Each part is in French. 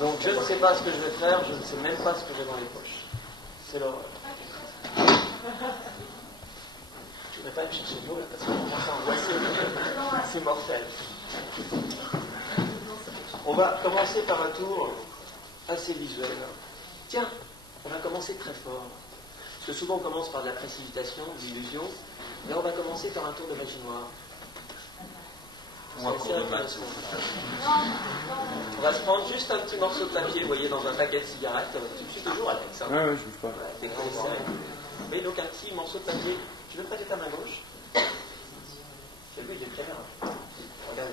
Donc je ne sais pas ce que je vais faire, je ne sais même pas ce que j'ai dans les poches. C'est l'horreur. Je ne vais pas me chercher de l'eau là parce que je commence à angoisser. C'est mortel. On va commencer par un tour assez visuel. Tiens, on va commencer très fort. Parce que souvent on commence par de la précipitation, de l'illusion. Là on va commencer par un tour de magie noire. On va se prendre juste un petit morceau de papier, vous voyez, dans un paquet de cigarettes. Tu me suis toujours, Alex. Hein. Ouais, je ne bouge pas. Mais donc un petit morceau de papier. Tu veux prêter ta main gauche? C'est lui, il est très bien. Regarde.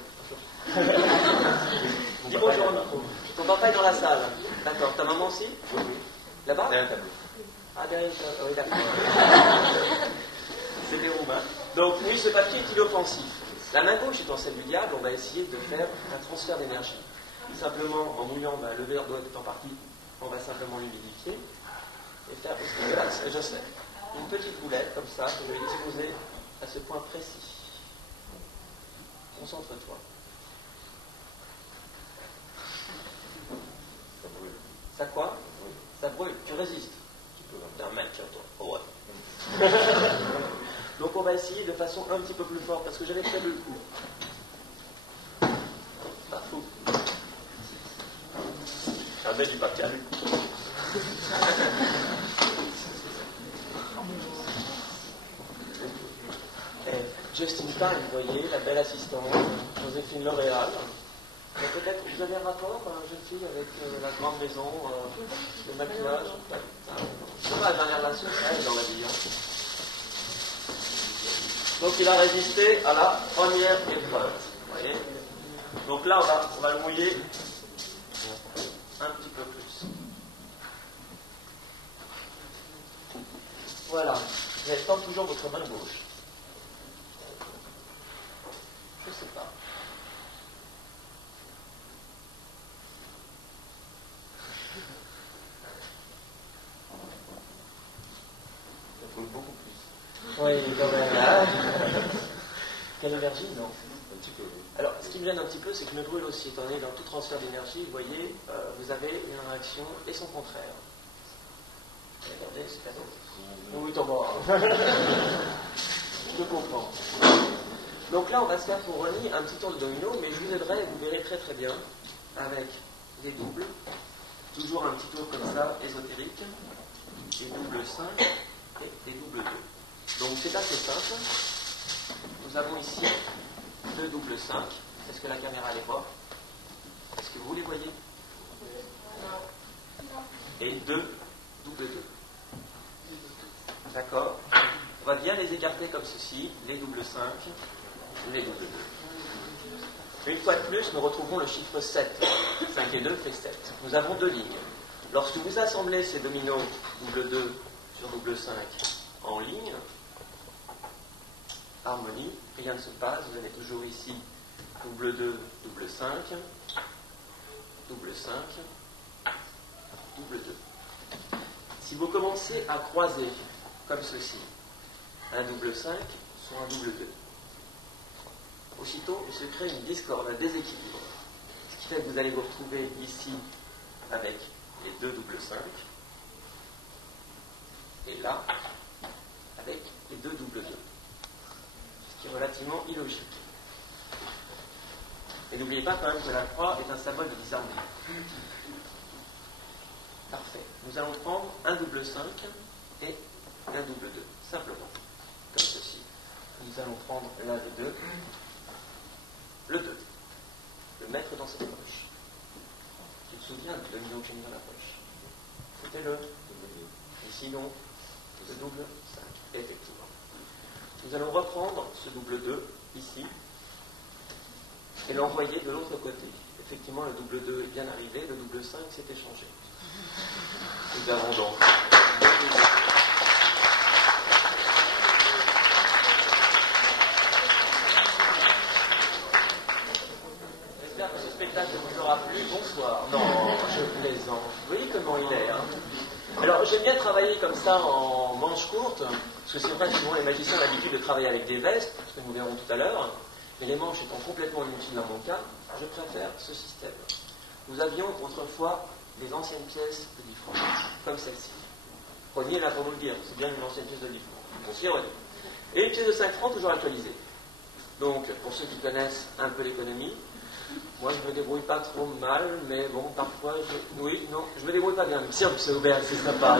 Dis bonjour au micro. Ton papa est dans la salle. D'accord. Ta maman aussi? Oui. Là-bas? Derrière le tableau. Ah, derrière le tableau. Oui, d'accord. C'est des roumains. Donc, oui, ce papier est inoffensif. La main gauche étant celle du diable, on va essayer de faire un transfert d'énergie. Simplement, en mouillant, le verre doit être en partie, on va simplement l'humidifier et faire, je sais, une petite boulette comme ça, que je vais disposer à ce point précis. Concentre-toi. Ça brûle. Ça quoi? Oui. Ça brûle. Tu résistes. Tu peux. T'es un mec, toi. Oh, ouais. Donc on va essayer de façon un petit peu plus forte, parce que j'avais fait le coup. Pas fou. Un mec du papier. Just in time, vous voyez, la belle assistante, Joséphine L'Oréal. Peut-être, vous avez un rapport, jeune fille, avec la grande maison, le maquillage? C'est pas la dernière relation, ça aide dans la vie. Donc il a résisté à la première épreuve. Vous voyez. Donc là, on va le mouiller un petit peu plus. Voilà. Vous allez tendre toujours votre main gauche. Je ne sais pas. Ça brûle beaucoup plus. Oui, quand même. Là. Quelle énergie, non? Un petit peu. Alors, ce qui me gêne un petit peu, c'est que je me brûle aussi. Étant donné dans tout transfert d'énergie, vous voyez, vous avez une réaction et son contraire. Regardez, c'est cadeau. Oui, t'en vas. Je comprends. Donc là, on va se faire pour Ronnie un petit tour de domino, mais je vous aiderai, vous verrez très très bien, avec des doubles. Toujours un petit tour comme ça, ésotérique. Des doubles 5 et des doubles 2. Donc c'est assez simple. Nous avons ici 2 doubles 5. Est-ce que la caméra les voit? Est-ce que vous les voyez? Et 2 doubles 2. D'accord? On va bien les écarter comme ceci, les doubles 5, les doubles 2. Une fois de plus, nous retrouvons le chiffre 7. 5 et 2 fait 7. Nous avons 2 lignes. Lorsque vous assemblez ces dominos double 2 sur double 5 en ligne, harmonie, rien ne se passe, vous avez toujours ici double 2, double 5, double 5, double 2. Si vous commencez à croiser comme ceci, un double 5 sur un double 2, aussitôt il se crée une discorde, un déséquilibre. Ce qui fait que vous allez vous retrouver ici avec les 2 double 5 et là avec les 2 double 2. Ce qui est relativement illogique. Et n'oubliez pas quand même que la croix est un symbole de disharmonie. Parfait. Nous allons prendre un double 5 et un double 2, simplement, comme ceci. Nous allons prendre l'un des deux, le 2, le mettre dans cette poche. Tu te souviens du domino que j'ai mis dans la poche? C'était le. Et sinon, le double 5, effectivement. Nous allons reprendre ce double 2 ici et l'envoyer de l'autre côté. Effectivement, le double 2 est bien arrivé, le double 5 s'est échangé. Nous avons donc j'espère que ce spectacle vous aura plu. Bonsoir. Non, je plaisante. Vous voyez comment il est, hein? Alors, j'aime bien travailler comme ça en manches courtes, parce que c'est vrai que souvent les magiciens ont l'habitude de travailler avec des vestes, ce que nous verrons tout à l'heure, mais les manches étant complètement inutiles dans mon cas, je préfère ce système. nous avions autrefois des anciennes pièces de 10 francs, comme celle-ci. Rony est là pour nous le dire, c'est bien une ancienne pièce de 10 francs. Merci Rony. Et une pièce de 5 francs toujours actualisée. Donc, pour ceux qui connaissent un peu l'économie, moi je me débrouille pas trop mal, mais bon, parfois je me débrouille pas bien. Si, c'est Aubert, c'est sympa.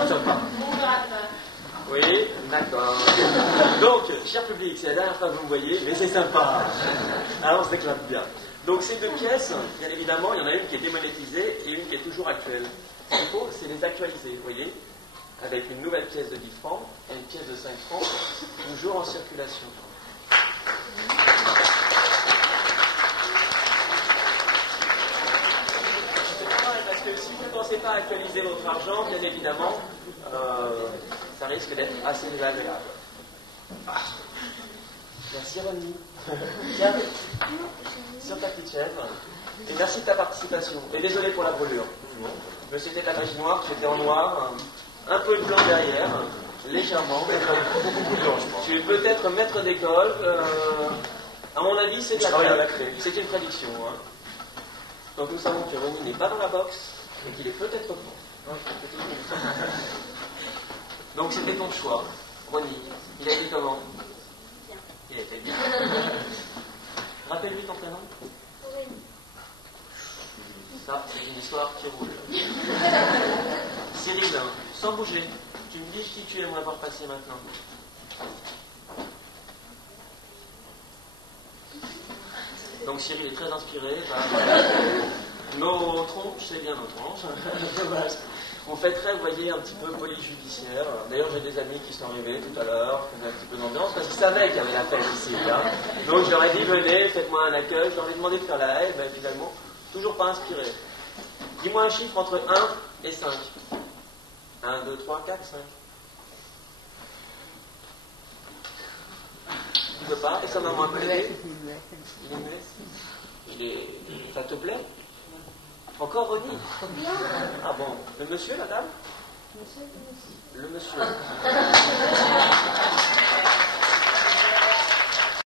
Oui, d'accord. Donc, cher public, c'est la dernière fois que vous me voyez, mais c'est sympa. Alors on s'éclate bien. Donc ces deux pièces, bien évidemment, il y en a une qui est démonétisée et une qui est toujours actuelle. Ce qu'il faut, c'est les actualiser, vous voyez, avec une nouvelle pièce de 10 francs et une pièce de 5 francs, toujours en circulation. Parce que si vous ne pensez pas à actualiser votre argent, bien évidemment, ça risque d'être assez désagréable. Merci Rony. Tiens, sur ta petite chaise. Et merci de ta participation. Et désolé pour la brûlure. Je me suis fait la mèche noire, j'étais en noir, un peu de blanc derrière, légèrement. Beaucoup de blanc, je pense. Tu es peut-être maître d'école. À mon avis, c'est de la clé. C'est une prédiction. Hein. Donc nous savons que Rony n'est pas dans la boxe et qu'il est peut-être bon. Donc c'était ton choix. Rony, il a été comment? Il a été bien. Rappelle-lui ton prénom. Ça, c'est une histoire qui roule. Cyril, sans bouger, tu me dis qui tu aimerais voir passer maintenant. Donc Cyril est très inspiré par nos tronches, c'est bien nos tronches. On fait très, vous voyez, un petit peu police judiciaire. D'ailleurs, j'ai des amis qui sont arrivés tout à l'heure, qui faisaient un petit peu d'ambiance, parce qu'ils savaient qu'il y avait la fête ici. Hein. Donc, je leur ai dit, venez, faites-moi un accueil. Je leur ai demandé de faire la haie, ben, finalement, toujours pas inspiré. Dis-moi un chiffre entre 1 et 5. 1, 2, 3, 4, 5. Tu veux pas? Et ça m'a moins plaisé. Il est muet. Ça te plaît? Encore Rony? Ah bon. Le monsieur, la dame? Le monsieur.